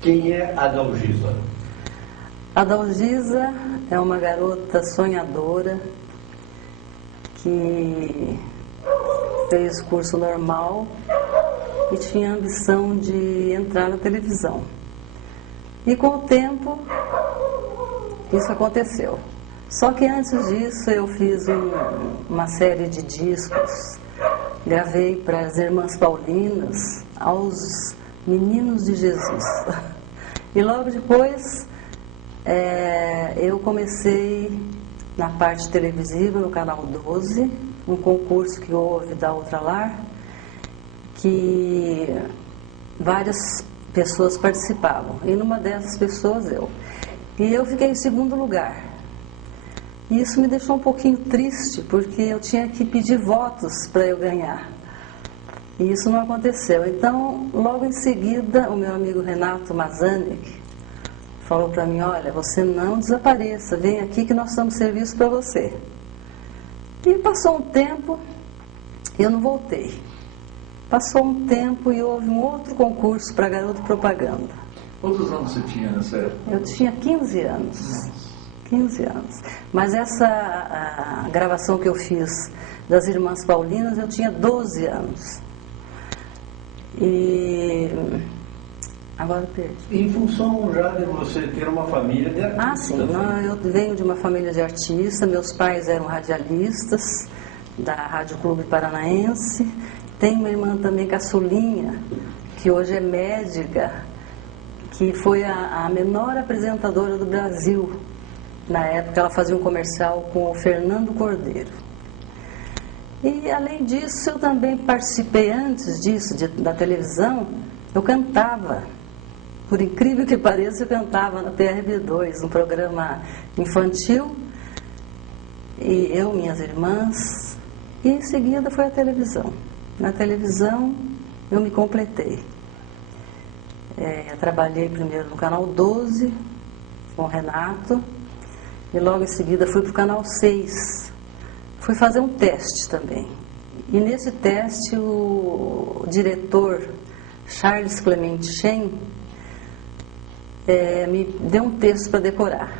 Quem é a Dalgisa? A Dalgisa é uma garota sonhadora que fez curso normal e tinha a ambição de entrar na televisão. E com o tempo, isso aconteceu. Só que antes disso eu fiz uma série de discos, gravei para as Irmãs Paulinas, aos Meninos de Jesus. E logo depois eu comecei na parte televisiva, no Canal 12, um concurso que houve da Ultralar, que várias pessoas participavam, e numa dessas pessoas eu. E eu fiquei em segundo lugar. E isso me deixou um pouquinho triste, porque eu tinha que pedir votos para eu ganhar. E isso não aconteceu. Então, logo em seguida, o meu amigo Renato Mazanek falou para mim: olha, você não desapareça, vem aqui que nós estamos serviço para você. E passou um tempo, eu não voltei. Passou um tempo e houve um outro concurso para garoto propaganda. Quantos anos você tinha nessa época? Eu tinha 15 anos. 15 anos. Mas essa a gravação que eu fiz das Irmãs Paulinas, eu tinha 12 anos. E agora eu perdi. Em função já de você ter uma família de artistas. Ah, sim. Não, eu venho de uma família de artistas. Meus pais eram radialistas da Rádio Clube Paranaense. Tem uma irmã também, caçulinha, que hoje é médica, que foi a menor apresentadora do Brasil. Na época ela fazia um comercial com o Fernando Cordeiro. E além disso, eu também participei antes disso, da televisão, eu cantava. Por incrível que pareça, eu cantava na PRB2, um programa infantil, e eu, minhas irmãs, e em seguida foi a televisão. Na televisão eu me completei. Eu trabalhei primeiro no Canal 12, com o Renato, e logo em seguida fui para o Canal 6. Fui fazer um teste também. E nesse teste o diretor Charles Clemente Shen me deu um texto para decorar.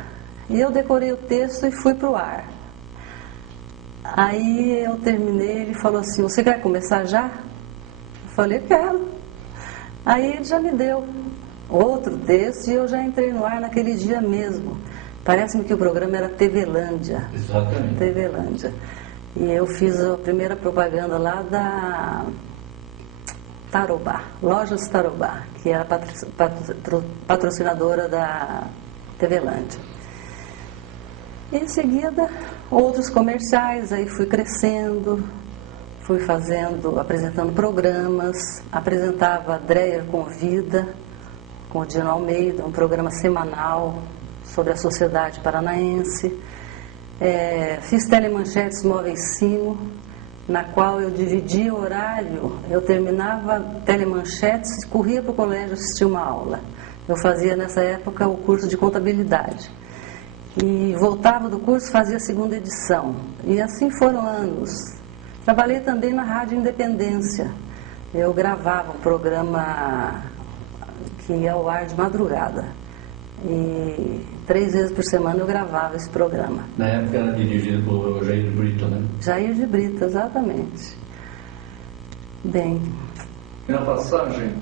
E eu decorei o texto e fui para o ar. Aí eu terminei, ele falou assim: você quer começar já? Eu falei: quero. Aí ele já me deu outro texto e eu já entrei no ar naquele dia mesmo. Parece-me que o programa era TVlândia. Exatamente. TVlândia. E eu fiz a primeira propaganda lá da Tarobá, Lojas Tarobá, que era patrocinadora da TVlândia. Em seguida, outros comerciais, aí fui crescendo, fui apresentando programas, apresentava Dreyer Convida, com o Dino Almeida, um programa semanal sobre a sociedade paranaense. Fiz telemanchetes Móveis Simo, na qual eu dividia o horário, eu terminava telemanchetes e corria para o colégio assistir uma aula. Eu fazia nessa época o curso de contabilidade. E voltava do curso, fazia a segunda edição. E assim foram anos. Trabalhei também na Rádio Independência. Eu gravava um programa que ia ao ar de madrugada. E 3 vezes por semana eu gravava esse programa. Na época era dirigido por Jair de Brito, né? Jair de Brito, exatamente. Bem. E na passagem,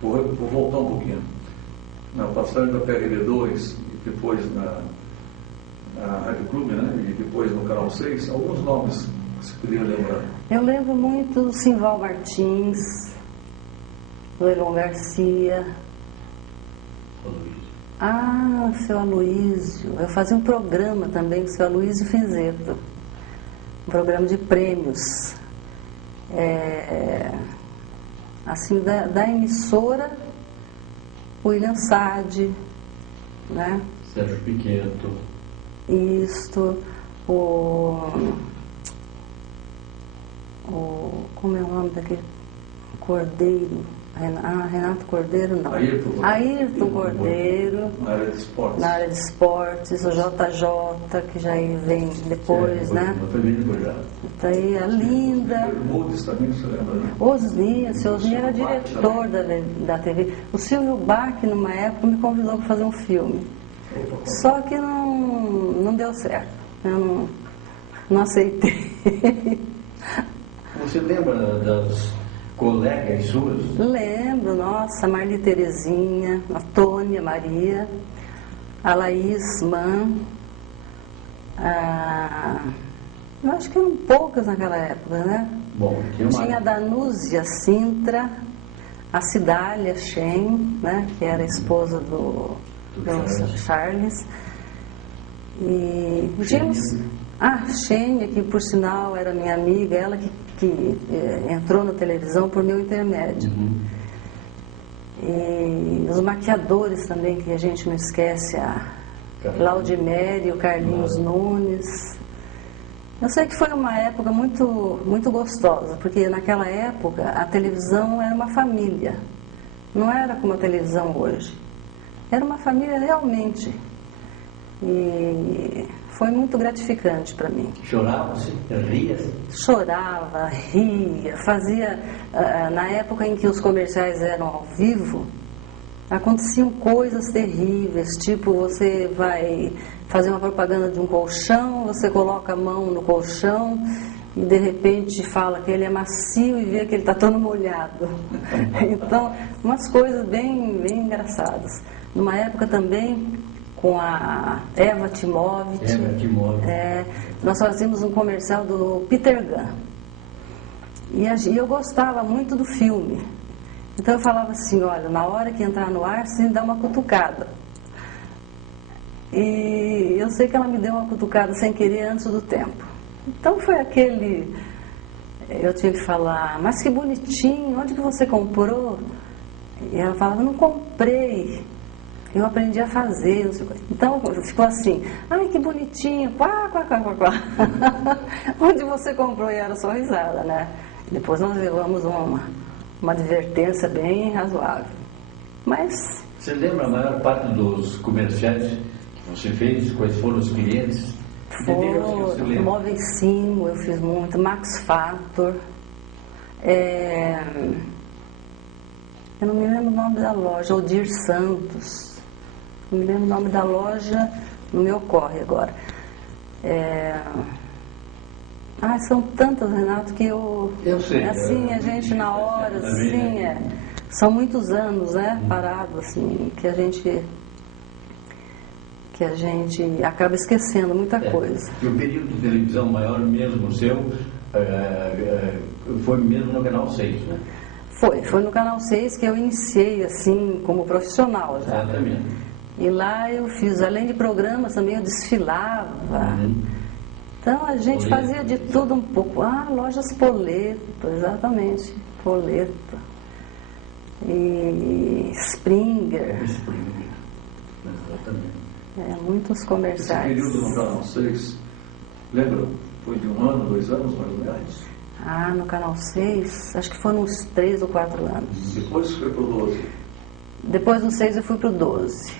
vou voltar um pouquinho. Na passagem da PRB2, e depois na Rádio Clube, né? E depois no Canal 6, alguns nomes que você poderia lembrar. Eu lembro muito do Simval Martins, do Elon Garcia. Ah, seu Aloísio. Eu fazia um programa também com o seu Aloísio Fenzeto. Um programa de prêmios. Assim, da emissora, William Sade, né? Sérgio Piqueto. Isto, como é o nome daquele Cordeiro? Renato Cordeiro não. Ayrton. Ayrton Cordeiro, Na área de esportes. na área de esportes, o JJ, que já vem depois, né? Foi bem depois já. Tá aí a Linda. Bermudes também, você lembra, né? Osni, o seu Osni era diretor da TV. O Silvio Bach, numa época, me convidou para fazer um filme. Só que não deu certo. Eu não aceitei. Você lembra das colegas suas? Lembro, nossa, a Marli Terezinha, a Tônia Maria, a Laís Mann, eu acho que eram poucas naquela época, né? Bom, Tinha a Danúzia Sintra, a Cidália Shen, né, que era a esposa do Charles. E tínhamos a Xênia, que por sinal era minha amiga, ela que entrou na televisão por meu intermédio. E os maquiadores também, que a gente não esquece, a Claudimério, o Carlinhos Nunes. Eu sei que foi uma época muito, muito gostosa, porque naquela época a televisão era uma família, não era como a televisão hoje. Era uma família realmente. E foi muito gratificante para mim. Chorava, você ria? Chorava, ria, fazia... Na época em que os comerciais eram ao vivo, aconteciam coisas terríveis, tipo você vai fazer uma propaganda de um colchão, você coloca a mão no colchão e de repente fala que ele é macio e vê que ele está todo molhado. Então, umas coisas bem, bem engraçadas. Numa época também, com a Eva Timovich, nós fazíamos um comercial do Peter Gunn. E eu gostava muito do filme. Então eu falava assim, olha, na hora que entrar no ar, você me dá uma cutucada. E eu sei que ela me deu uma cutucada sem querer antes do tempo. Então foi aquele... Eu tinha que falar, mas que bonitinho, onde que você comprou? E ela falava, não comprei. Eu aprendi a fazer. Então ficou assim, ai que bonitinho, quá, quá, quá, quá, quá. Onde você comprou? E era só risada, né? Depois nós levamos uma advertência bem razoável. Mas... Você lembra a maior parte dos comerciais que você fez? Quais foram os clientes? Foi Móveis Sim, eu fiz muito, Max Factor. Eu não me lembro o nome da loja, Odir Santos. Não me lembro o nome da loja, não me ocorre agora. São tantas, Renato, que eu sei. Assim, a gente na hora, assim, são muitos anos, né, parado, assim, que a gente acaba esquecendo muita coisa. E o período de televisão maior mesmo seu foi mesmo no Canal 6, né? Foi no Canal 6 que eu iniciei, assim, como profissional já. Exatamente. E lá eu fiz, além de programas, também eu desfilava. Então a gente fazia de tudo um pouco. Lojas Poleto, exatamente, Poleto. E Springer. Exatamente. Muitos comerciais. Esse período no Canal 6, lembra? Foi de 1 ano, 2 anos, mais ou menos? No Canal 6, acho que foram uns 3 ou 4 anos. Depois foi para o 12? Depois do 6 eu fui para o 12.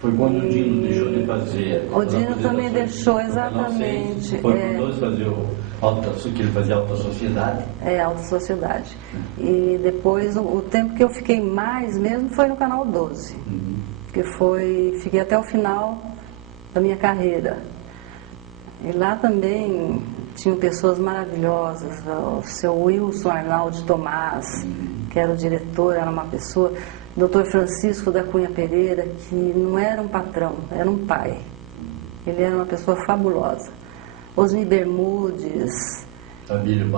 Foi quando o Dino deixou de fazer. O Dino também deixou, exatamente. Foi para o 12 fazer que ele fazia Alta Sociedade. Alta Sociedade. E depois, o tempo que eu fiquei mais mesmo foi no Canal 12. Que fiquei até o final da minha carreira. E lá também tinham pessoas maravilhosas, o seu Wilson Arnaldo Tomás, que era o diretor, era uma pessoa, Dr. Francisco da Cunha Pereira, que não era um patrão, era um pai. Ele era uma pessoa fabulosa. Osni Bermudes, Abílio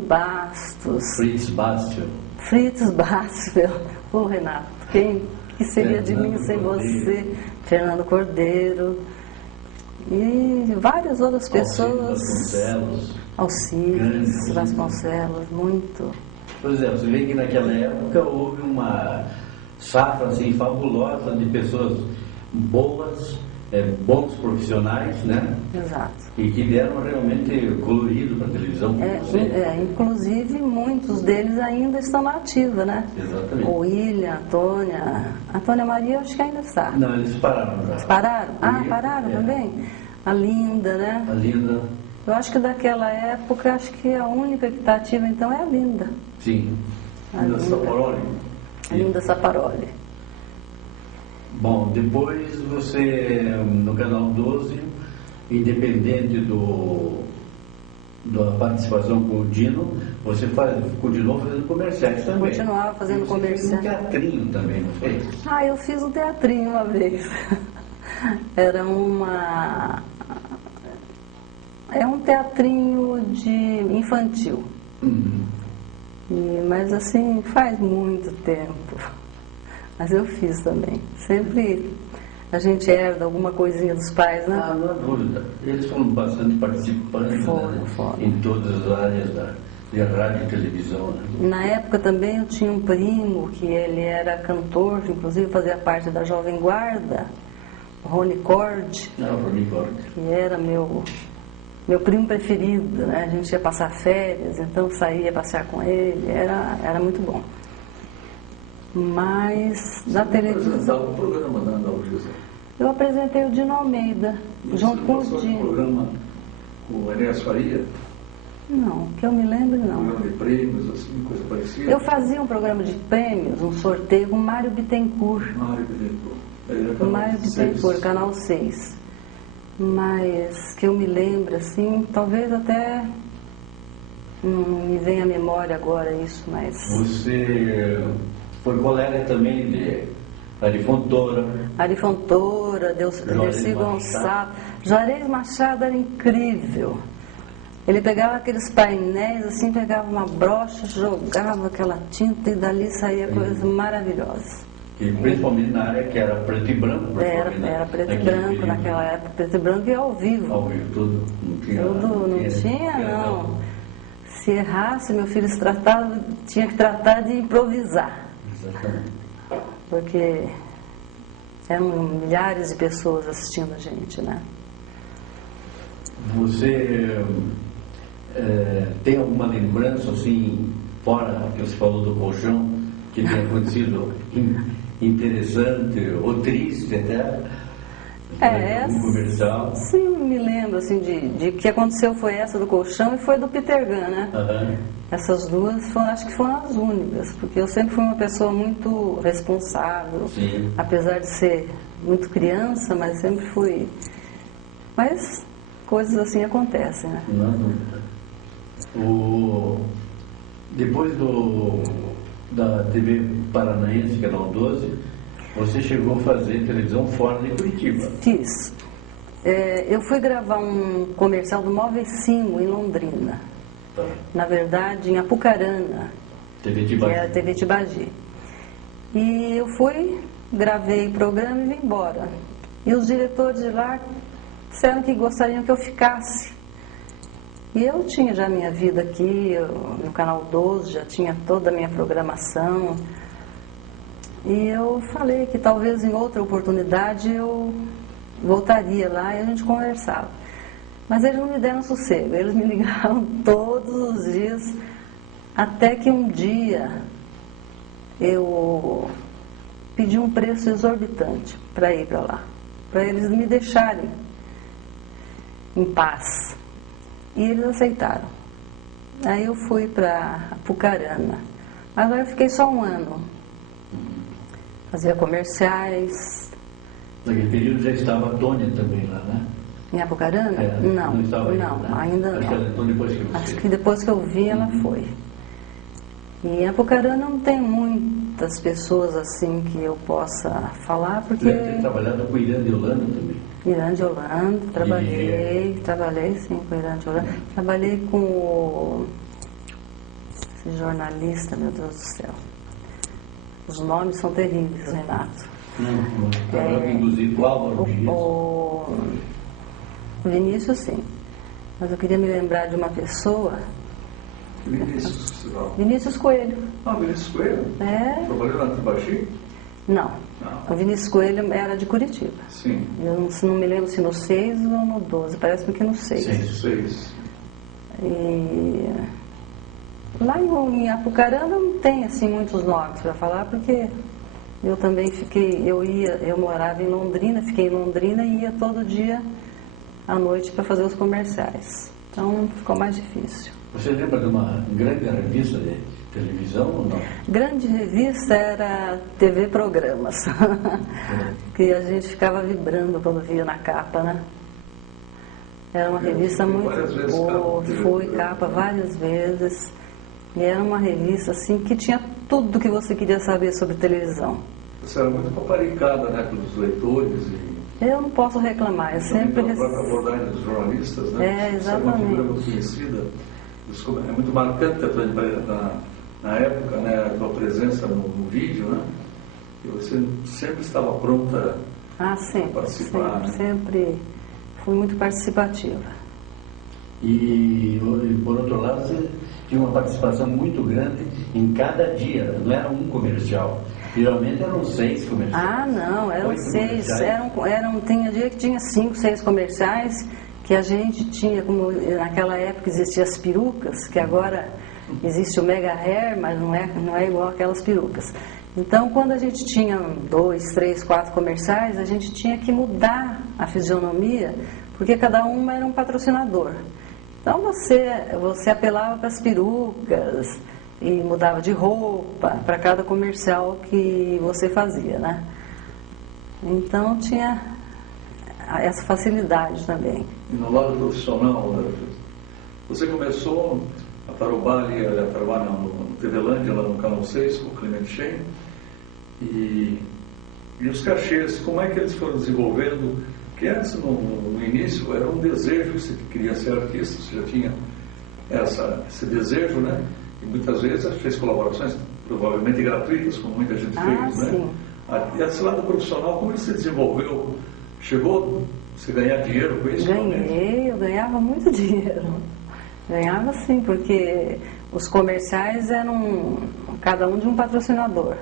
Bastos, Fritz Bastel. Ô Renato, que seria de mim sem você? Fernando Cordeiro. E várias outras pessoas. Alcides Vasconcelos, muito. Pois é, você vê que naquela época houve uma safra assim, fabulosa de pessoas boas bons profissionais, né? Exato. E que deram realmente colorido para a televisão. Inclusive, muitos deles ainda estão na ativa, né? Exatamente. O William, a Antônia Maria, acho que ainda está. Não, eles pararam já. Pararam? Pararam Também? A Linda, né? A Linda. Eu acho que daquela época, acho que a única que está ativa então é a Linda. Sim. A Linda Saparoli. A Linda Saparoli. Bom, depois você, no Canal 12, independente da participação com o Dino, você continuou fazendo comerciais também. Continuava fazendo comerciais. Você fez um teatrinho também, não fez? Eu fiz um teatrinho uma vez. Era um teatrinho infantil. Mas assim, faz muito tempo. Mas eu fiz também. Sempre a gente herda alguma coisinha dos pais, né? Não há dúvida. Eles foram bastante participantes em todas as áreas de rádio e televisão. Né? Na época também eu tinha um primo que ele era cantor, inclusive fazia parte da Jovem Guarda, o Rony Cord. Rony Cord. Que era meu primo preferido, né? A gente ia passar férias, então saía passear com ele, era muito bom. Mas na televisão. O programa da Ana Luísa. Eu apresentei o Dino Almeida, junto com o Dino. O programa com o Enéas Faria? Não, que eu me lembro não. Programa de prêmios, assim, coisa parecida? Eu fazia um programa de prêmios, um sorteio com o Mário Bittencourt. Mário Bittencourt, Canal 6. Mas que eu me lembro, assim, talvez até não me venha à memória agora isso, mas... Você foi colega também de Ari Fontoura. Ari Fontoura, Dercy Gonçalves. Juarez Machado era incrível. Ele pegava aqueles painéis, assim, pegava uma brocha, jogava aquela tinta e dali saía coisas maravilhosas. E principalmente na área que era preto e branco. Era preto e branco naquela época, preto e branco e ao vivo. Ao vivo, tudo. Não tinha. Se errasse, meu filho tinha que tratar de improvisar. Exatamente. Porque eram milhares de pessoas assistindo a gente, né? Você tem alguma lembrança, assim, fora que você falou do colchão, que tenha acontecido interessante ou triste até? Um comercial? Sim, me lembro, assim, de que aconteceu foi essa do colchão e foi do Peter Gunn, né? Essas duas acho que foram as únicas, porque eu sempre fui uma pessoa muito responsável, sim, apesar de ser muito criança, mas sempre fui. Mas coisas assim acontecem, né? Não há dúvida. Depois da TV Paranaense, Canal 12, você chegou a fazer televisão fora de Curitiba. Fiz. Eu fui gravar um comercial do Móveis Simo em Londrina. Na verdade, em Apucarana, TV Tibagi. Que era a TV Tibagi. E eu fui, gravei o programa e vim embora. E os diretores de lá disseram que gostariam que eu ficasse. E eu tinha já minha vida aqui, no Canal 12, já tinha toda a minha programação. E eu falei que talvez em outra oportunidade eu voltaria lá e a gente conversava. Mas eles não me deram sossego, eles me ligavam todos os dias, até que um dia eu pedi um preço exorbitante para ir para lá, para eles me deixarem em paz. E eles aceitaram. Aí eu fui para Apucarana. Mas lá eu fiquei só um ano. Fazia comerciais. Naquele período já estava a Tônia também lá, né? Em Apucarana? Não estava ainda não. Acho que depois que eu vi ela foi. E em Apucarana não tem muitas pessoas assim que eu possa falar, porque... Deve ter trabalhado com Irã de Holanda também. Irã de Holanda, trabalhei sim com Irã de Holanda. Trabalhei com esse jornalista, meu Deus do céu. Os nomes são terríveis, Renato. Inclusive com o Álvaro o Vinícius, sim. Mas eu queria me lembrar de uma pessoa. Vinícius Coelho. Vinícius Coelho. Vinícius Coelho? É. Trabalhou na Tibagi? Não. Não. O Vinícius Coelho era de Curitiba. Sim. Eu não me lembro se no 6 ou no 12, parece-me que no 6. 6. E lá em Apucarana não tem assim muitos nomes para falar, porque eu também eu morava em Londrina, fiquei em Londrina e ia todo dia à noite para fazer os comerciais. Então ficou mais difícil. Você lembra de uma grande revista de televisão ou não? Grande revista era TV Programas, que a gente ficava vibrando quando via na capa, né? Era uma revista muito boa, foi capa várias vezes. E era uma revista assim que tinha tudo que você queria saber sobre televisão. Você era muito paparicada, né, pelos leitores e Eu não posso reclamar, eu sempre pela própria abordagem dos jornalistas, né? É, Você é uma figura exatamente. muito conhecida. É muito marcante a tua, na época, né, a tua presença no vídeo, né? E você sempre estava pronta sempre, participar, sempre fui muito participativa. E por outro lado, você tinha uma participação muito grande em cada dia, não era um comercial. Geralmente eram 6 comerciais. Ah, não, eram 8 6, comerciais. tinha dia que tinha 5, 6 comerciais, que a gente tinha, como naquela época existiam as perucas, que agora existe o Mega Hair, mas não é igual aquelas perucas. Então, quando a gente tinha 2, 3, 4 comerciais, a gente tinha que mudar a fisionomia, porque cada uma era um patrocinador. Então, você apelava para as perucas e mudava de roupa para cada comercial que você fazia, né? Então, tinha essa facilidade também. E no lado profissional, você começou a trabalhar no TVlândia, lá no Canal 6, com o Clemente Shen, e os cachês, como é que eles foram desenvolvendo? Porque antes, no início, era um desejo, você queria ser artista, você já tinha esse desejo, né? E muitas vezes fez colaborações, provavelmente gratuitas, como muita gente fez, né? Sim. E esse lado profissional, como ele se desenvolveu? Chegou você ganhar dinheiro com isso? Ganhei, eu ganhava muito dinheiro. Ganhava sim, porque os comerciais eram cada um de um patrocinador.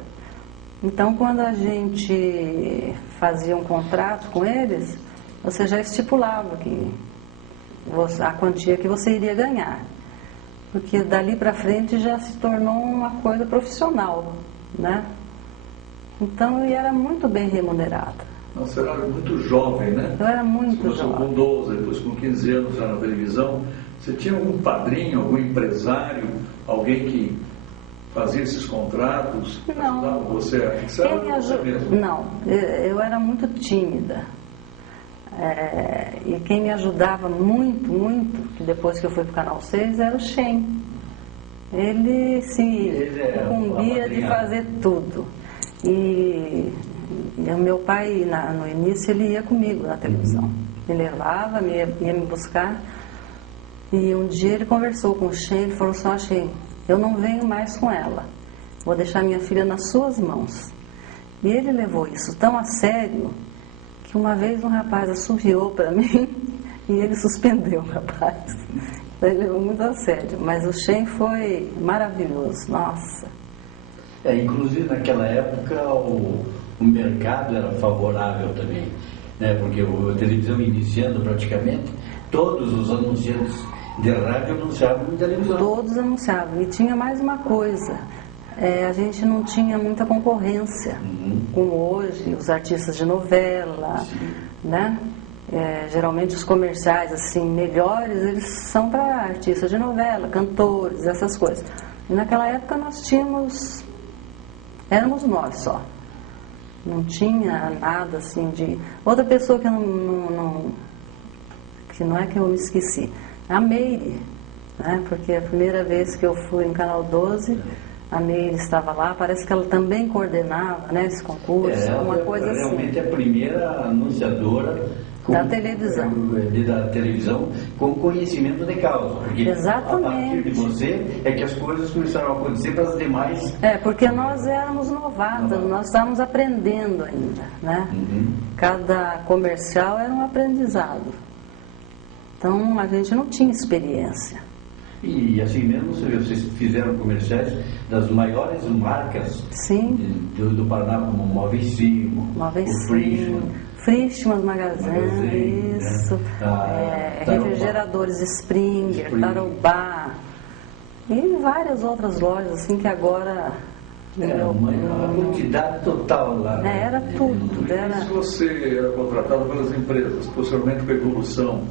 Então, quando a gente fazia um contrato com eles, você já estipulava a quantia que você iria ganhar. Porque dali para frente já se tornou uma coisa profissional, né? Então, eu era muito bem remunerada. Você era muito jovem, né? Eu era muito Você começou jovem. com 12, depois com 15 anos já na televisão. Você tinha algum padrinho, algum empresário, alguém que fazia esses contratos? Não. Ajudava você a fixar? Quem me Você mesmo? Não, eu era muito tímida. E quem me ajudava muito, muito, que depois que eu fui para o Canal 6, era o Shen. Ele se incumbia de fazer tudo. E o meu pai, no início, ele ia comigo na televisão. Me levava, ia me buscar. E um dia ele conversou com o Shen, ele falou assim: Shen, eu não venho mais com ela. Vou deixar minha filha nas suas mãos. E ele levou isso tão a sério que uma vez um rapaz assoviou para mim e ele suspendeu o rapaz. Então, ele levou muito a sério. Mas o Shen foi maravilhoso, nossa. Inclusive naquela época o mercado era favorável também, né? Porque a televisão iniciando praticamente, todos os anunciantes de rádio anunciavam em televisão. Todos anunciavam. E tinha mais uma coisa, a gente não tinha muita concorrência, como hoje, os artistas de novela, né? Geralmente os comerciais assim melhores, eles são para artistas de novela, cantores, essas coisas. E naquela época nós éramos nós só. Não tinha nada assim de... Outra pessoa que que não é que eu me esqueci, a Meire, né? Porque a primeira vez que eu fui no Canal 12, a Meire estava lá, parece que ela também coordenava, né, esse concurso, uma coisa assim. Realmente a primeira anunciadora da televisão. Da televisão com conhecimento de causa. Porque Exatamente. A partir de você é que as coisas começaram a acontecer para as demais. Porque nós éramos novatas, nós estávamos aprendendo ainda, né? Cada comercial era um aprendizado. Então a gente não tinha experiência. E assim mesmo vocês fizeram comerciais das maiores marcas Sim. do Paraná, como Móveis Sim, o Frischmann Magazine, isso, né? refrigeradores Springer, Tarobá e várias outras lojas assim que agora uma quantidade total lá. Era tudo. Se você era contratado pelas empresas, posteriormente com a evolução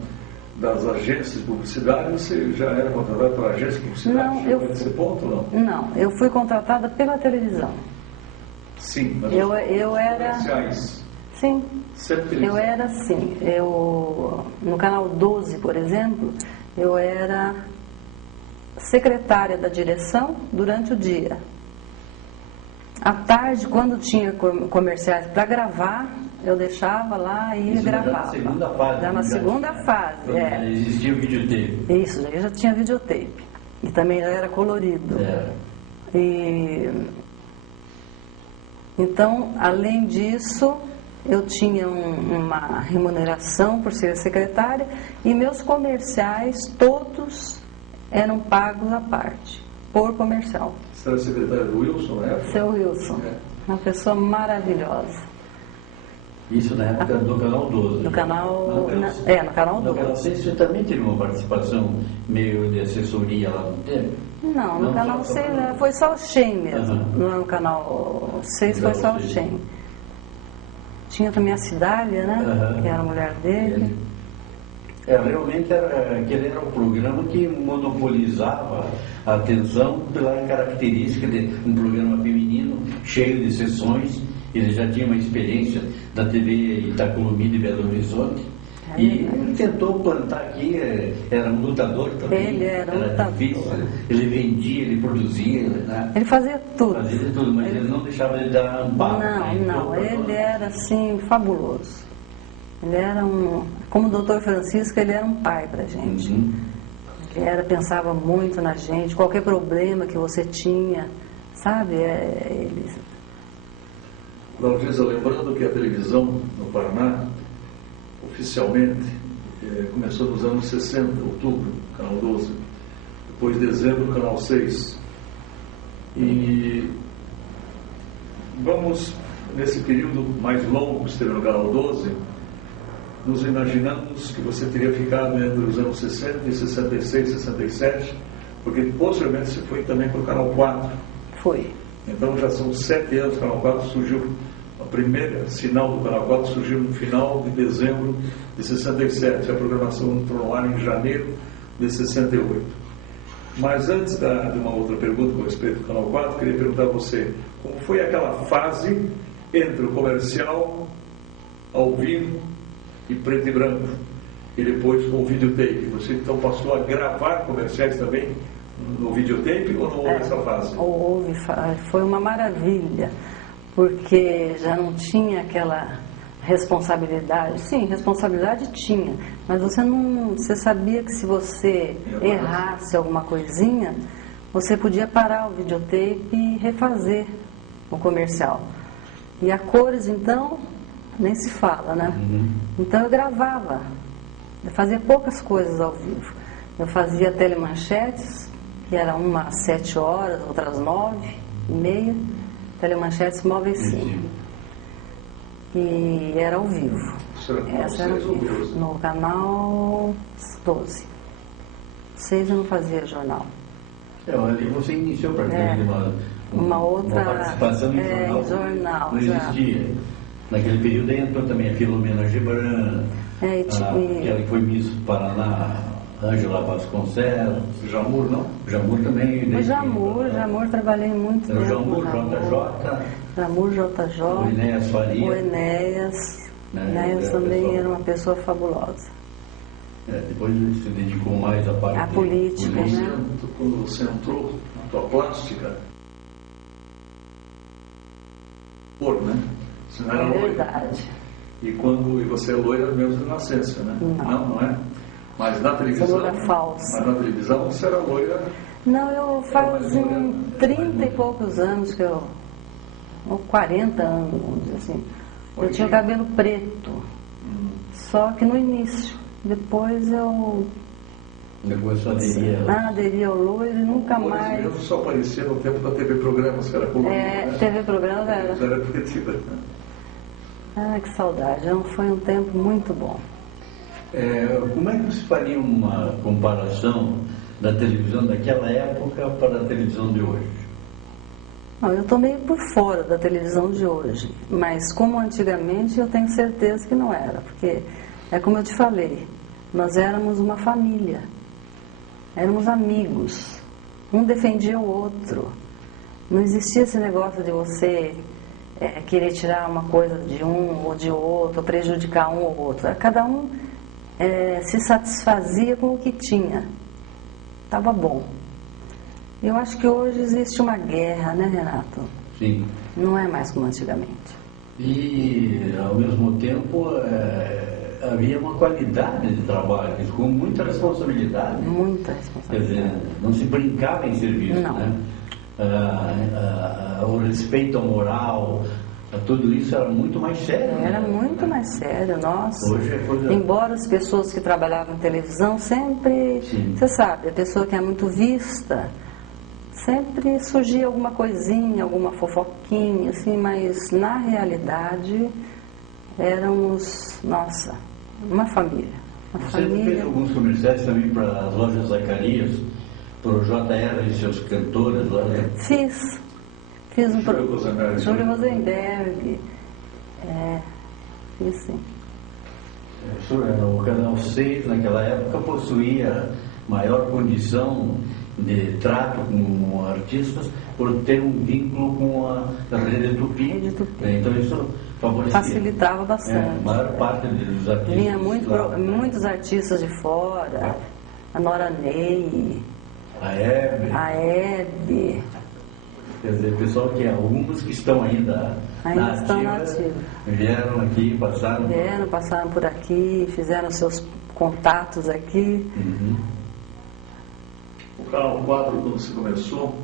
das agências de publicidade, você já era contratado pela agência de publicidade? Não, Nesse ponto, não? Não, eu fui contratada pela televisão. Sim, mas eu era comerciais. Sim, Sempre eu era assim. No canal 12, por exemplo, eu era secretária da direção durante o dia. À tarde, quando tinha comerciais para gravar, eu deixava lá e gravava. Já na segunda fase. Existia o videotape. Isso, aí já tinha videotape. E também já era colorido. Então, além disso, eu tinha uma remuneração por ser secretária e meus comerciais todos eram pagos à parte, por comercial. Você era secretário do Wilson, né? Seu Wilson, uma pessoa maravilhosa. Isso na época do Canal 12. No canal... no Canal 12. No Canal 6 você também teve uma participação meio de assessoria lá no tempo? Não, no Canal 6 foi só o Shen mesmo. No Canal 6 foi só o Shen. Tinha também a Cidália, né? Que era a mulher dele. Realmente aquele era um programa que monopolizava a atenção pela característica de um programa feminino cheio de sessões. Ele já tinha uma experiência da TV Itacolomi de Belo Horizonte. E ele tentou plantar aqui, era um lutador também. Ele era um lutador. Difícil, ele vendia, ele produzia. Né? Ele fazia tudo. Fazia tudo, mas ele não deixava de dar amparo. Não, ele era assim, fabuloso. Ele era como o doutor Francisco, ele era um pai pra gente. Ele pensava muito na gente, qualquer problema que você tinha, sabe? Valgisa, lembrando que a televisão no Paraná, oficialmente, começou nos anos 60, outubro, Canal 12, depois dezembro, Canal 6. E vamos, nesse período mais longo que esteve no Canal 12, nos imaginamos que você teria ficado entre os anos 60 e 66, 67, porque posteriormente você foi também para o Canal 4. Foi. Então já são 7 anos que o Canal 4 surgiu. A primeira sinal do Canal 4 surgiu no final de dezembro de 67. A programação entrou no ar em janeiro de 68. Mas antes de uma outra pergunta com respeito ao Canal 4, queria perguntar a você, como foi aquela fase entre o comercial, ao vivo e preto e branco, e depois com o videotape? Você então passou a gravar comerciais também no videotape ou não houve essa fase? Houve, foi uma maravilha, porque já não tinha aquela responsabilidade. Sim, responsabilidade tinha, mas você sabia que se você errasse alguma coisinha, você podia parar o videotape e refazer o comercial. E a cores, então, nem se fala, né? Então eu gravava, eu fazia poucas coisas ao vivo. Eu fazia telemanchetes, que era uma às 7 horas, outras 9h30, telemanchetes Móveis Sim. E era ao vivo. Essa era ao vivo. No Canal 12. 6 eu não fazia jornal. Ali você iniciou praticamente uma outra participação em jornal. Não existia. Naquele período aí entrou também a Filomena Gebran, aquela que foi Miss Paraná, Ângela Vasconcelos, Jamur, não? Jamur também. O Jamur trabalhei muito tempo. Jamur, JJ. Jamur, JJ. O Enéas Faria. O Enéas. Enéas também era uma pessoa fabulosa. Depois ele se dedicou mais à parte a política, né? Quando você entrou na tua plástica, né? Você não era loira. Verdade. E você é loira mesmo de nascença, né? Não é? Mas na televisão. Loira falsa. Mas na televisão você era loira. Não, eu fazia 30 e poucos anos ou 40 anos, vamos dizer assim. Eu tinha o cabelo preto. Só que no início. Depois eu Depois aderia. Aderia ao loiro e nunca mais. Mesmo só aparecia no tempo da TV Programas, que era colorida. né? TV Programas era. Já era pretida. Ah, que saudade. Foi um tempo muito bom. Como é que se faria uma comparação da televisão daquela época para a televisão de hoje? Não, eu estou meio por fora da televisão de hoje, mas como antigamente eu tenho certeza que não era, porque é como eu te falei, nós éramos uma família, éramos amigos, um defendia o outro, não existia esse negócio de você querer tirar uma coisa de um ou de outro, prejudicar um ou outro. Cada um se satisfazia com o que tinha, estava bom. Eu acho que hoje existe uma guerra, né, Renato? Sim. Não é mais como antigamente. E, ao mesmo tempo, havia uma qualidade de trabalho, com muita responsabilidade. Muita Quer responsabilidade. dizer, não se brincava em serviço, Não. né? O respeito à moral, tudo isso era muito mais sério. Era né? muito mais sério, nossa. Hoje é coisa... Embora as pessoas que trabalhavam em televisão sempre, Sim. você sabe, a pessoa que é muito vista, sempre surgia alguma coisinha, alguma fofoquinha, assim, mas na realidade éramos, nossa, uma família. Uma Você fez família. alguns comerciais também para as lojas Zacarias, para o JR e seus cantores lá, né? Fiz um Júlio Rosenberg. Júlio Rosenberg. Fiz sim. O Canal 6, naquela época, possuía maior condição de trato com artistas por ter um vínculo com a Rede Tupi. Rede Tupi. Então isso favorecia. Facilitava bastante. A maior parte dos artistas. Vinha lá. muitos artistas de fora, a Nora Ney, A Hebe. a Hebe. Quer dizer, pessoal que alguns que estão ainda Estão na ativa. vieram aqui, passaram. Passaram por aqui, fizeram seus contatos aqui. Uhum. O Canal 4, quando se começou,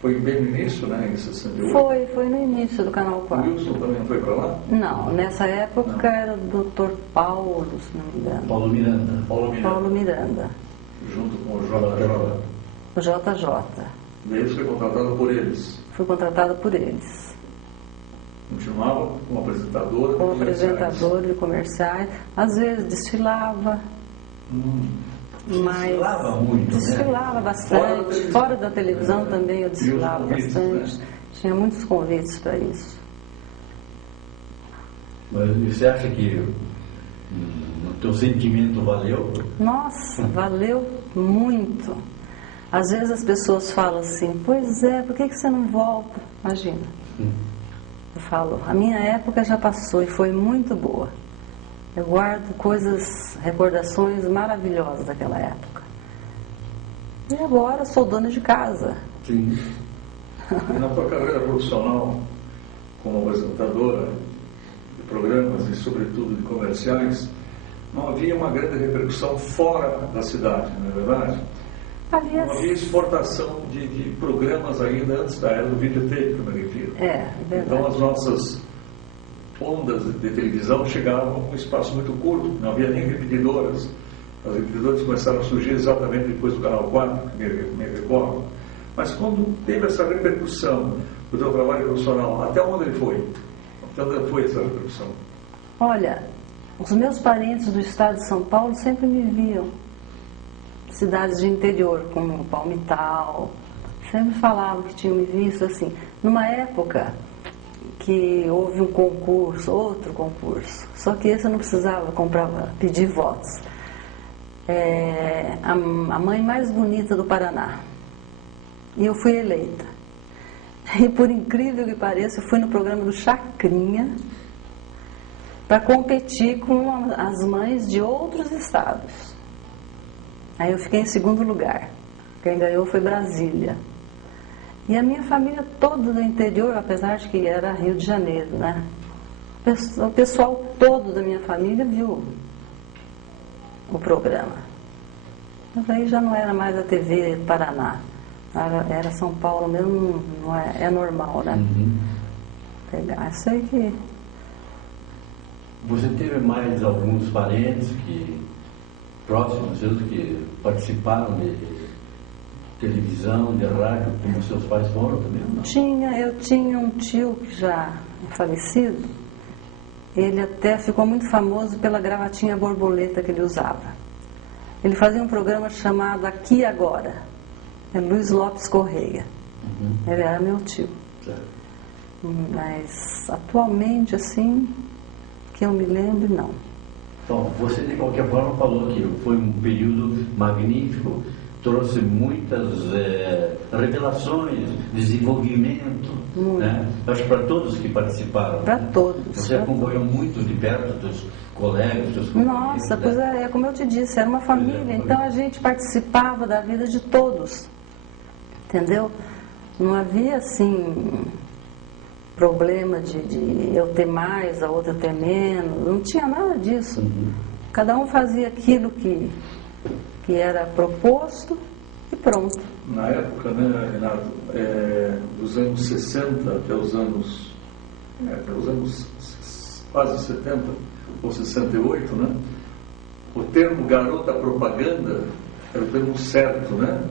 foi bem no início, né? Em 68. Foi no início do Canal O 4. Wilson também foi para lá? Não, nessa época era o Dr. Paulo, se não me engano. Paulo Miranda. Paulo Miranda, Junto com o JJ. o JJ. Daí você foi contratado por eles. Fui contratada por eles. Continuava como apresentadora. Como de comerciais. apresentadora de comerciais. Às vezes desfilava, mas Desfilava muito, né? desfilava bastante. Fora da televisão também eu desfilava convites, bastante. né? Tinha muitos convites para isso. Mas você acha que o teu sentimento valeu? Nossa, valeu muito. Às vezes as pessoas falam assim, pois é, por que você não volta? Imagina. Eu falo, a minha época já passou e foi muito boa. Eu guardo recordações maravilhosas daquela época. E agora sou dona de casa. Sim. E na tua carreira profissional, como apresentadora de programas e, sobretudo, de comerciais, não havia uma grande repercussão fora da cidade, não é verdade? Havia... Não havia exportação de programas ainda antes da era do videotape, que eu me refiro. É verdade. Então, as nossas ondas de televisão chegavam a um espaço muito curto, não havia nem repetidoras. As repetidoras começaram a surgir exatamente depois do Canal 4, que me recordo. Mas quando teve essa repercussão do teu trabalho profissional, até onde ele foi? Até onde foi essa repercussão? Olha, os meus parentes do estado de São Paulo sempre me viam. Cidades de interior, como Palmital, sempre falavam que tinham me visto assim. Numa época que houve um concurso, outro concurso, só que esse eu não precisava pedir votos. A mãe mais bonita do Paraná. E eu fui eleita. E por incrível que pareça, eu fui no programa do Chacrinha para competir com as mães de outros estados. Aí eu fiquei em segundo lugar. Quem ganhou foi Brasília. E a minha família toda do interior, apesar de que era Rio de Janeiro, né? O pessoal todo da minha família viu o programa. Mas aí já não era mais a TV Paraná. Era São Paulo mesmo, não é normal, né? Uhum. Pegar. Eu sei que... Você teve mais alguns parentes que próximos, seus que participaram de televisão, de rádio, como seus pais foram também? Não? Eu tinha um tio que já é falecido, ele até ficou muito famoso pela gravatinha borboleta que ele usava. Ele fazia um programa chamado Aqui e Agora, é Luiz Lopes Correia. Ele era meu tio. Certo. Mas atualmente, assim, que eu me lembro, não. Bom, você de qualquer forma falou que foi um período magnífico, trouxe muitas revelações, desenvolvimento, né? Acho que para todos que participaram. Para todos. Você acompanhou muito de perto dos colegas, dos companheiros. Nossa, pois é, como eu te disse, era uma família, então a gente participava da vida de todos, entendeu? Não havia, assim, problema de eu ter mais, a outra ter menos, não tinha nada disso. Cada um fazia aquilo que era proposto e pronto. Na época, né, Renato, dos anos 60 até os anos quase 70 ou 68, né, o termo garota propaganda era o termo certo, né,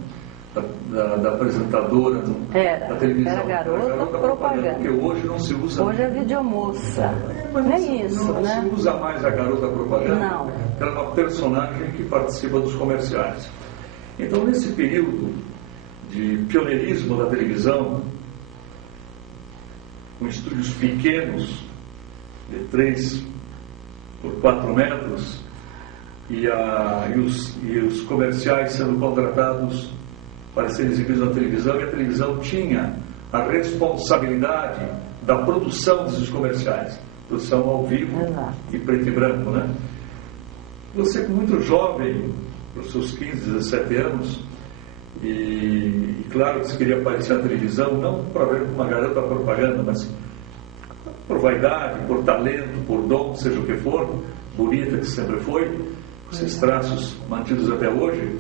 da apresentadora da televisão. Era garota propaganda. Porque hoje não se usa. Hoje é videomoça. Mas é isso, não né? se usa mais a garota propaganda. Não. Ela é uma personagem que participa dos comerciais. Então, nesse período de pioneirismo da televisão, com estúdios pequenos, de 3 por 4 metros, e os comerciais sendo contratados para serem exibidos na televisão, e a televisão tinha a responsabilidade da produção desses comerciais, produção ao vivo e preto e branco, né? Você, muito jovem, para os seus 15, 17 anos, e claro que você queria aparecer na televisão, não para ver uma garota propaganda, mas por vaidade, por talento, por dom, seja o que for, bonita que sempre foi, com esses traços mantidos até hoje,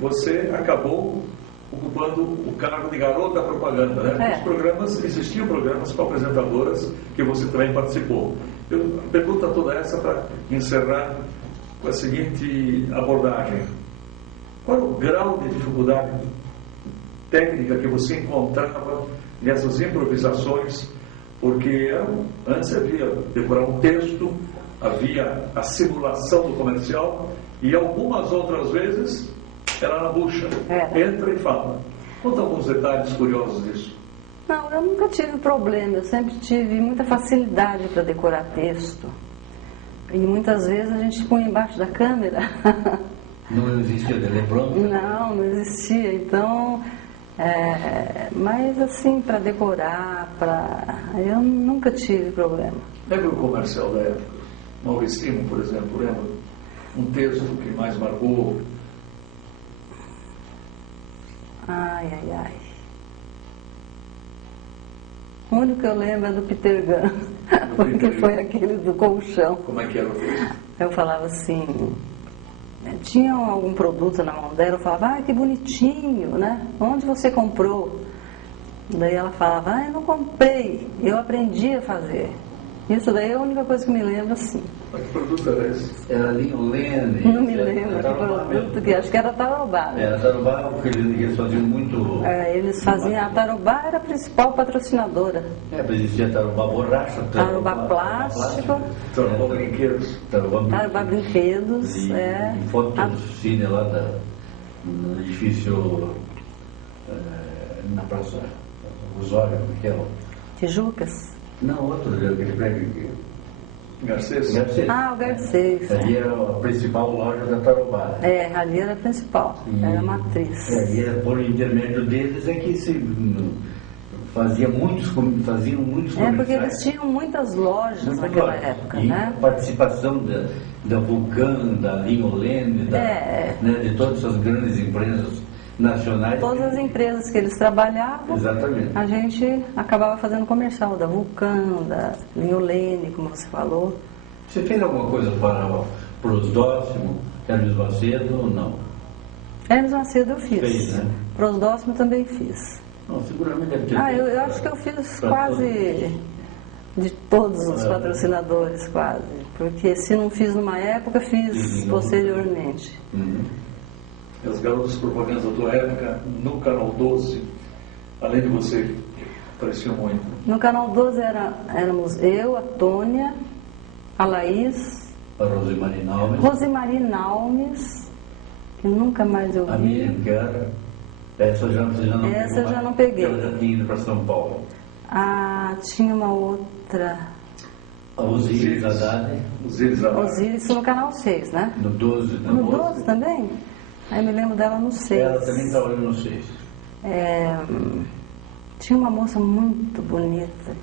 você acabou ocupando o cargo de garota propaganda, né? Os programas, existiam programas com apresentadoras que você também participou. A pergunta toda essa para encerrar com a seguinte abordagem: qual é o grau de dificuldade técnica que você encontrava nessas improvisações? Porque antes havia decorar um texto, havia a simulação do comercial e algumas outras vezes era na bucha, entra e fala. Conta alguns detalhes curiosos disso. Não, eu nunca tive problema, eu sempre tive muita facilidade para decorar texto. E muitas vezes a gente põe embaixo da câmera. Não existia teleprompter? Não existia. Então, mas assim, para decorar, eu nunca tive problema. Lembra o comercial da época? Maurício, por exemplo, lembra? Um texto que mais marcou? Ai. O único que eu lembro é do Peter Gunn, porque foi aquele do colchão. Como é que era o texto? Eu falava assim, tinha algum produto na mão dela, eu falava, que bonitinho, né? Onde você comprou? Daí ela falava, eu não comprei, eu aprendi a fazer. Isso daí é a única coisa que me lembro, assim. Mas que produto era esse? Era Linolene. Não me lembro que produto que acho que era tarobá. Né? Era tarobá, porque eles faziam muito... eles faziam, a tarobá era a principal patrocinadora. Mas existia tarobá borracha, tarobá plástico. Tarobá brinquedos. Tarobá brinquedos, E fotocine lá no edifício, na Praça Osório, que é o... Tijucas? Não, outro, aquele prédio aqui. Garcês? O Garcês. Ali era a principal loja da Tarobá. Ali era a principal, era a matriz. E era por intermédio deles é que se faziam muitos comerciais. Porque eles tinham muitas lojas naquela época, e né? a participação da Vulcan, da Linolene, de todas essas grandes empresas nacionais. Todas as empresas que eles trabalhavam, exatamente, a gente acabava fazendo comercial da Vulcan, da Linolene, como você falou. Você fez alguma coisa para os Dócimo, Hermes Macedo ou não? Hermes Macedo eu fiz. Fez, né? Para os Dócimo também fiz. Não, seguramente deve ter. Eu acho que eu fiz quase de todos os patrocinadores, quase. Porque se não fiz numa época, fiz posteriormente. As garotas propagandas da tua época, no Canal 12, além de você, apareciam muito. No Canal 12 éramos eu, a Tônia, a Laís, A Rosemary Nalmes, que nunca mais eu vi. A Miriam Guerra. Essa eu já não peguei. Eu já tinha ido para São Paulo. Ah, tinha uma outra. A Osíris Haddad. Osíris no Canal 6, né? No 12 também. No 12 também? Aí me lembro dela no 6. Ela também trabalhou no 6. Tinha uma moça muito bonita.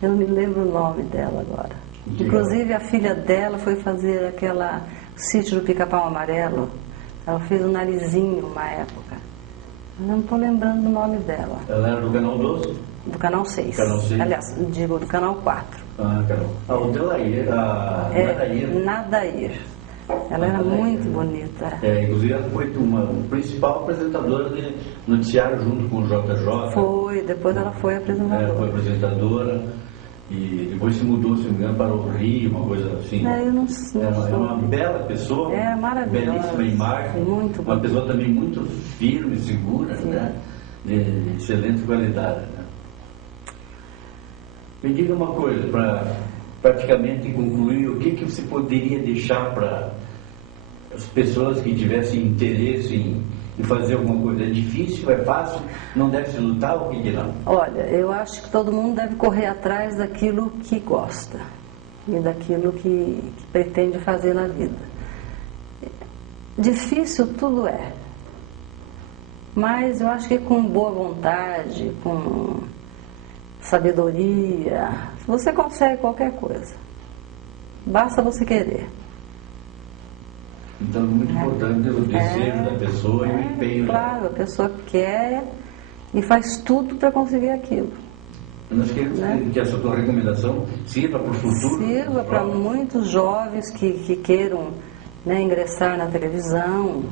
Eu não me lembro o nome dela agora. Inclusive a filha dela foi fazer aquela Sítio do Pica-Pau Amarelo. Ela fez um narizinho uma época. Eu não estou lembrando o nome dela. Ela era do Canal 12? Do Canal 6. Canal 6. Aliás, digo do Canal 4. O Delair, Nadair. Ela era muito bonita. Inclusive ela foi uma principal apresentadora de noticiário junto com o JJ. Foi, depois ela foi apresentadora. Foi apresentadora e depois se mudou, se não me engano, para o Rio, uma coisa assim. Eu não sei. Era uma bela pessoa, maravilhosa, belíssima imagem, muito uma pessoa também muito firme, segura, né? De excelente qualidade. Né? Me diga uma coisa, para praticamente concluir, o que você poderia deixar para as pessoas que tivessem interesse em fazer alguma coisa? É difícil, é fácil, não deve se lutar, o que não? Olha, eu acho que todo mundo deve correr atrás daquilo que gosta e daquilo que pretende fazer na vida. Difícil tudo é, mas eu acho que com boa vontade, com sabedoria, você consegue qualquer coisa. Basta você querer. Então é muito importante o desejo da pessoa e o empenho. Claro, a pessoa quer e faz tudo para conseguir aquilo. Nós queremos que essa tua recomendação sirva para o futuro. Sirva para muitos jovens que queiram ingressar na televisão.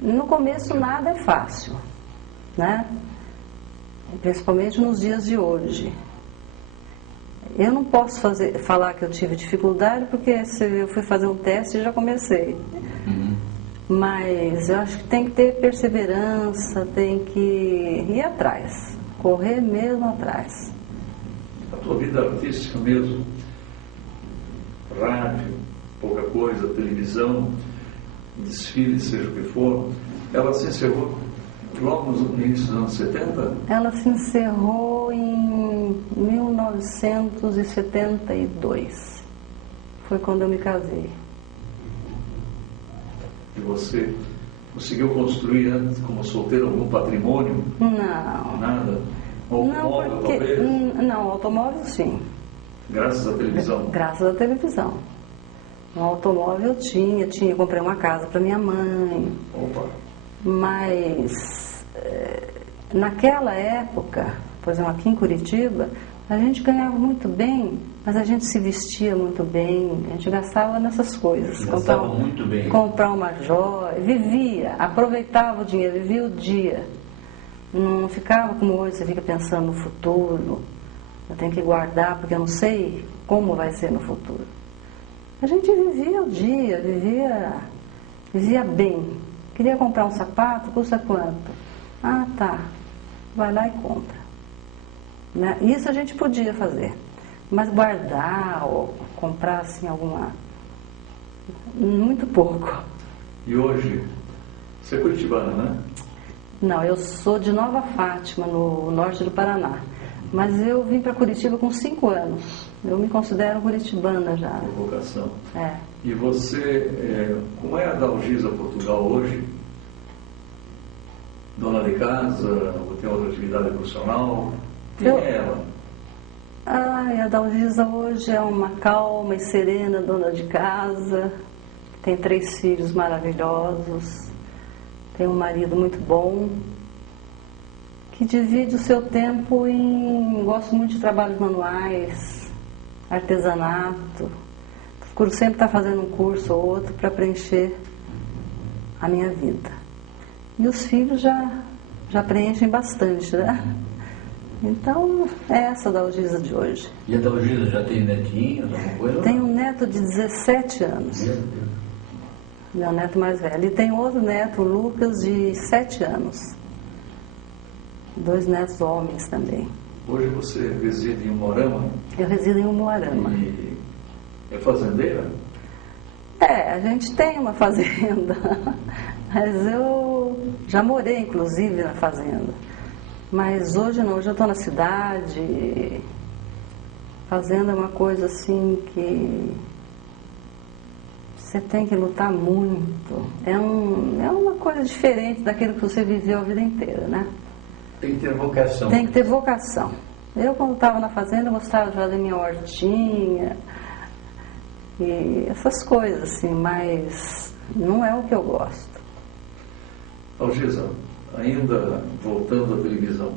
No começo nada é fácil, né? Principalmente nos dias de hoje. Eu não posso falar que eu tive dificuldade, porque se eu fui fazer um teste e já comecei. Mas eu acho que tem que ter perseverança, tem que ir atrás, correr mesmo atrás. A tua vida artística mesmo, rádio, pouca coisa, televisão, desfile, seja o que for, ela se encerrou logo no início dos anos 70? Ela se encerrou em 1972. Foi quando eu me casei. E você conseguiu construir antes, como solteiro, algum patrimônio? Não. Nada? Automóvel, talvez? Não, automóvel sim. Graças à televisão? Graças à televisão. Um automóvel eu tinha, comprei uma casa para minha mãe. Opa! Mas naquela época, por exemplo, aqui em Curitiba, a gente ganhava muito bem, mas a gente se vestia muito bem, a gente gastava nessas coisas. Gastava muito bem. Comprar uma joia, vivia, aproveitava o dinheiro, vivia o dia. Não ficava como hoje, você fica pensando no futuro, eu tenho que guardar porque eu não sei como vai ser no futuro. A gente vivia o dia, vivia bem. Queria comprar um sapato, custa quanto? Ah, tá. Vai lá e compra. Né? Isso a gente podia fazer. Mas guardar ou comprar assim alguma... Muito pouco. E hoje, você é curitibana, né? Não, eu sou de Nova Fátima, no norte do Paraná. Mas eu vim para Curitiba com 5 anos. Eu me considero curitibana já. Vocação. É. E você, como é a Dalgisa Portugal hoje? Dona de casa, ou tem outra atividade profissional? Quem é ela? A Dalgisa hoje é uma calma e serena dona de casa. Tem 3 filhos maravilhosos. Tem um marido muito bom. Que divide o seu tempo em... Gosto muito de trabalhos manuais, artesanato. Procuro sempre estar fazendo um curso ou outro para preencher a minha vida. E os filhos já preenchem bastante, né? Então, é essa da Dalgisa de hoje. E a Dalgisa já tem netinhos, alguma coisa? Tem um neto de 17 anos. Meu Deus. Meu neto mais velho. E tem outro neto, o Lucas, de 7 anos. 2 netos homens também. Hoje você reside em Umuarama? Eu resido em Umuarama. E é fazendeira? A gente tem uma fazenda. Mas eu já morei, inclusive, na fazenda. Mas hoje não, hoje eu estou na cidade. Fazenda é uma coisa assim que você tem que lutar muito. É uma coisa diferente daquilo que você viveu a vida inteira, né? Tem que ter vocação. Tem que ter vocação. Eu, quando estava na fazenda, gostava de fazer minha hortinha e essas coisas, assim, mas não é o que eu gosto. Dalgisa, ainda voltando à televisão,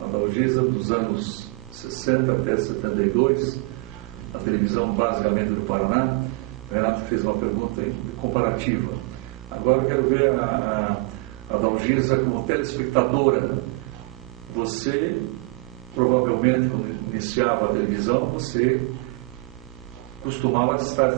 a Dalgisa dos anos 60 até 72, a televisão basicamente do Paraná, o Renato fez uma pergunta comparativa. Agora eu quero ver a Dalgisa como telespectadora. Você, provavelmente, quando iniciava a televisão, você costumava estar,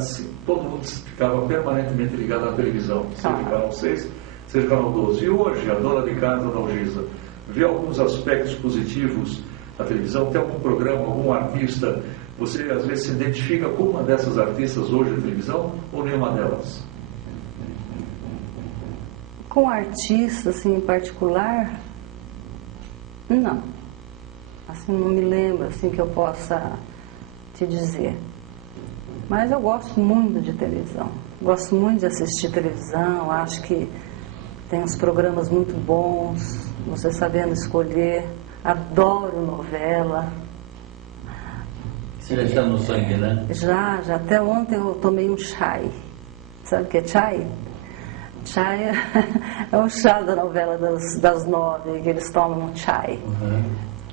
todo mundo ficava permanentemente ligado à televisão, seja canal 6, seja canal 12. E hoje, a dona de casa Dalgisa vê alguns aspectos positivos da televisão? Tem algum programa, algum artista, você às vezes se identifica com uma dessas artistas hoje na televisão ou nenhuma delas? Com artista, assim, em particular, não. Assim, não me lembro, assim, que eu possa te dizer. Mas eu gosto muito de televisão. Gosto muito de assistir televisão, acho que tem uns programas muito bons, você sabendo escolher. Adoro novela. Você já está no sangue, né? Já. Até ontem eu tomei um chai. Sabe o que é chai? Chai é o chá da novela das 9, que eles tomam um chai.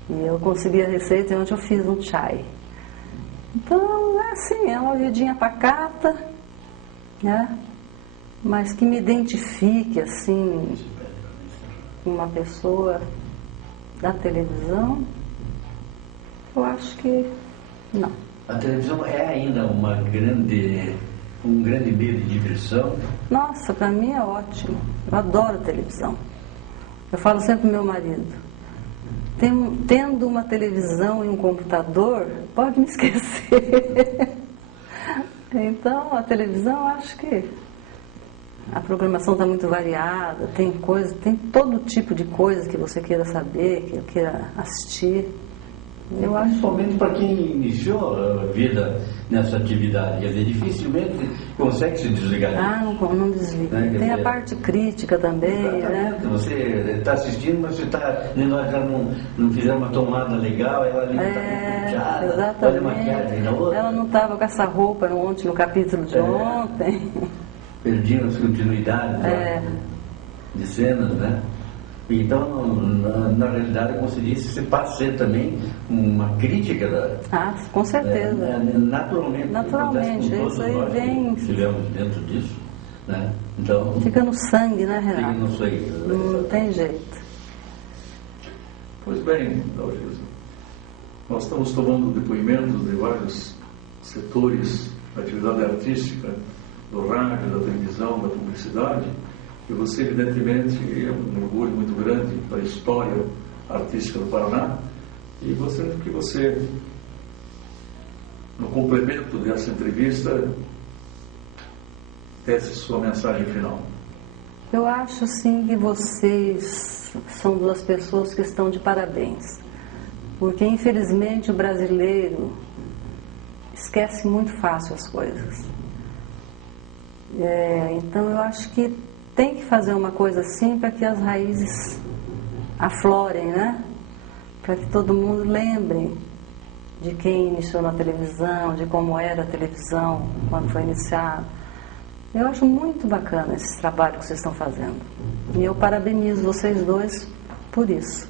E eu consegui a receita e ontem eu fiz um chai. Então, é assim, é uma vidinha pacata, né? Mas que me identifique, assim, com uma pessoa da televisão, eu acho que não. A televisão é ainda um grande meio de diversão? Nossa, para mim é ótimo. Eu adoro televisão. Eu falo sempre pro meu marido, tendo uma televisão e um computador, pode me esquecer. Então, a televisão, eu acho que a programação está muito variada, tem todo tipo de coisa que você queira saber, que eu queira assistir. Eu acho. Principalmente para quem iniciou a vida nessa atividade, quer dizer, dificilmente consegue se desligar. Não desliga. Né? Tem a parte crítica também, né? Você está assistindo, mas você nós já não fizemos uma tomada legal, ela ali está fechada, exatamente. olha a maquiagem na outra. Ela não estava com essa roupa ontem no capítulo de ontem. Perdiam as continuidades de cenas, né? Então, na realidade, como se disse, você passa a ser também uma crítica da... com certeza. Naturalmente. Naturalmente, isso aí vem... Estivemos dentro disso, né? Então... Fica no sangue, né, Renato? Fica no sangue. Não tem jeito. Pois bem, Dalgisa, nós estamos tomando depoimentos de vários setores da atividade artística, do rádio, da televisão, da publicidade, e você, evidentemente, é um orgulho muito grande da história artística do Paraná, e gostaria que você, no complemento dessa entrevista, desse sua mensagem final. Eu acho, sim, que vocês são duas pessoas que estão de parabéns, porque, infelizmente, o brasileiro esquece muito fácil as coisas. Então, eu acho que tem que fazer uma coisa assim para que as raízes aflorem, né? Para que todo mundo lembre de quem iniciou na televisão, de como era a televisão quando foi iniciada. Eu acho muito bacana esse trabalho que vocês estão fazendo. E eu parabenizo vocês dois por isso.